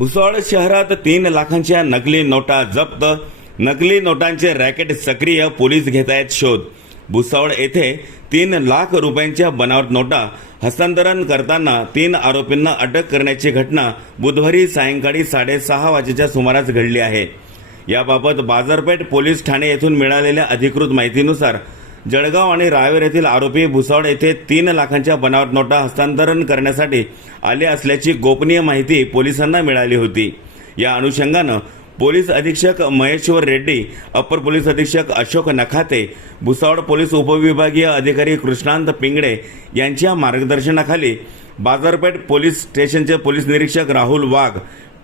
भुसावळ शहरात तीन लाखांच्या नकली नोटा जप्त. नकली नोटांचे रॅकेट सक्रिय पोलीस घेत आहेत शोध. भुसावळ येथे तीन लाख रुपयांच्या बनावट नोटा हस्तांतरण करताना तीन आरोपींना अटक करण्याची घटना बुधवारी सायंकाळी साडेसहा वाजेच्या सुमारास घडली आहे. याबाबत बाजारपेठ पोलीस ठाणे येथून मिळालेल्या अधिकृत माहितीनुसार जळगाव आणि रावेर येथील आरोपी भुसावळ येथे तीन लाखांच्या बनावट नोटा हस्तांतरण करण्यासाठी आले असल्याची गोपनीय माहिती पोलिसांना मिळाली होती. या अनुषंगानं पोलीस अधीक्षक महेश्वर रेड्डी अप्पर पोलीस अधीक्षक अशोक नखाते भुसावळ पोलीस उपविभागीय अधिकारी कृष्णांत पिंगडे यांच्या मार्गदर्शनाखाली बाजारपेठ पोलीस स्टेशनचे पोलीस निरीक्षक Rahul Wagh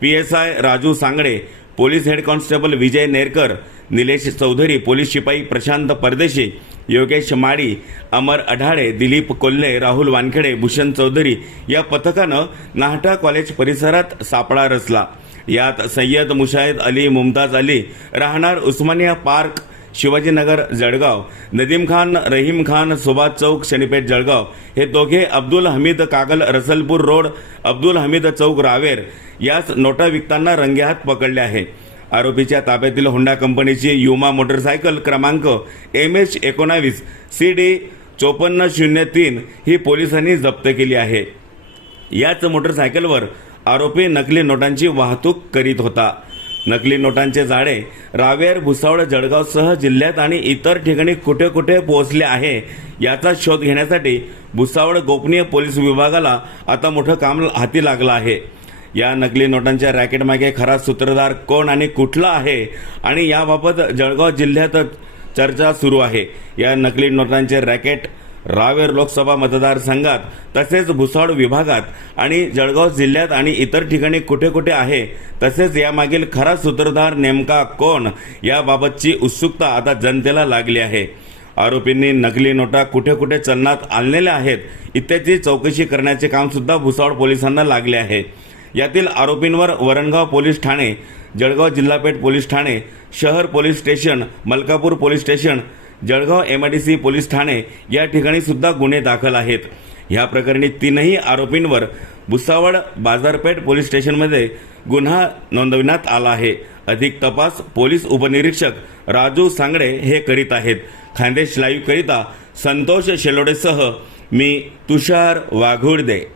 P S I Raju Sangade police head constable Vijay Nerkar Nilesh Chaudhari police शिपाई प्रशांत परदेशी योगेश माळी अमर अढाळे दिलीप कोल्हे राहुल वानखेडे भूषण चौधरी या पथकानं नाहटा कॉलेज परिसरात सापळा रचला. यात सय्यद मुशाहिद अली मुमताज अली राहणार उस्मानिया पार्क शिवाजीनगर जळगाव नदीम खान रहीम खान सुभाष चौक शनीपेठ जळगाव हे दोघे अब्दुल हमीद कागल रसलपूर रोड अब्दुल हमीद चौक रावेर याच नोटा विकताना रंगेहात पकडले आहे. आरोपीच्या ताब्यातील होंडा कंपनीची युमा मोटरसायकल क्रमांक एम एच एकोणावीस सी डी चोपन्न शून्य तीन ही पोलिसांनी जप्त केली आहे. याच मोटरसायकलवर आरोपी नकली नोटांची वाहतूक करीत होता. नकली नोटांचे जाळे रावेर भुसावळ जळगावसह जिल्ह्यात आणि इतर ठिकाणी कुठे कुठे पोहोचले आहे याचा शोध घेण्यासाठी भुसावळ गोपनीय पोलीस विभागाला आता मोठं काम हाती लागलं आहे. या नकली नोटांच्या रॅकेटमागे खरा सूत्रधार कोण आणि कुठला आहे? आणि याबाबत जळगाव जिल्ह्यात चर्चा सुरू आहे. या नकली नोटांचे रॅकेट रावेर लोकसभा मतदारसंघात तसेच भुसावळ विभागात आणि जळगाव जिल्ह्यात आणि इतर ठिकाणी कुठे कुठे आहे तसेच यामागील खरा सूत्रधार नेमका कोण याबाबतची उत्सुकता आता जनतेला लागली आहे. आरोपींनी नकली नोटा कुठे कुठे चलनात आणलेल्या आहेत इत्यादी चौकशी करण्याचे कामसुद्धा भुसावळ पोलिसांना लागले आहे. यातील आरोपींवर वरणगाव पोलीस ठाणे जळगाव जिल्हापेठ पोलीस ठाणे शहर police station Malkapur police station Jalgaon M I D C police Thane या ठिकाणी सुद्धा गुन्हे दाखल आहेत. या प्रकरणी तीनही आरोपींवर भुसावळ बाजारपेठ पोलीस स्टेशनमध्ये गुन्हा नोंदविण्यात आला आहे. अधिक तपास पोलीस उपनिरीक्षक राजू सांगडे हे करीत आहेत. खानदेश लाईव्ह करिता संतोष शेलोडेसह मी तुषार वाघुर्दे.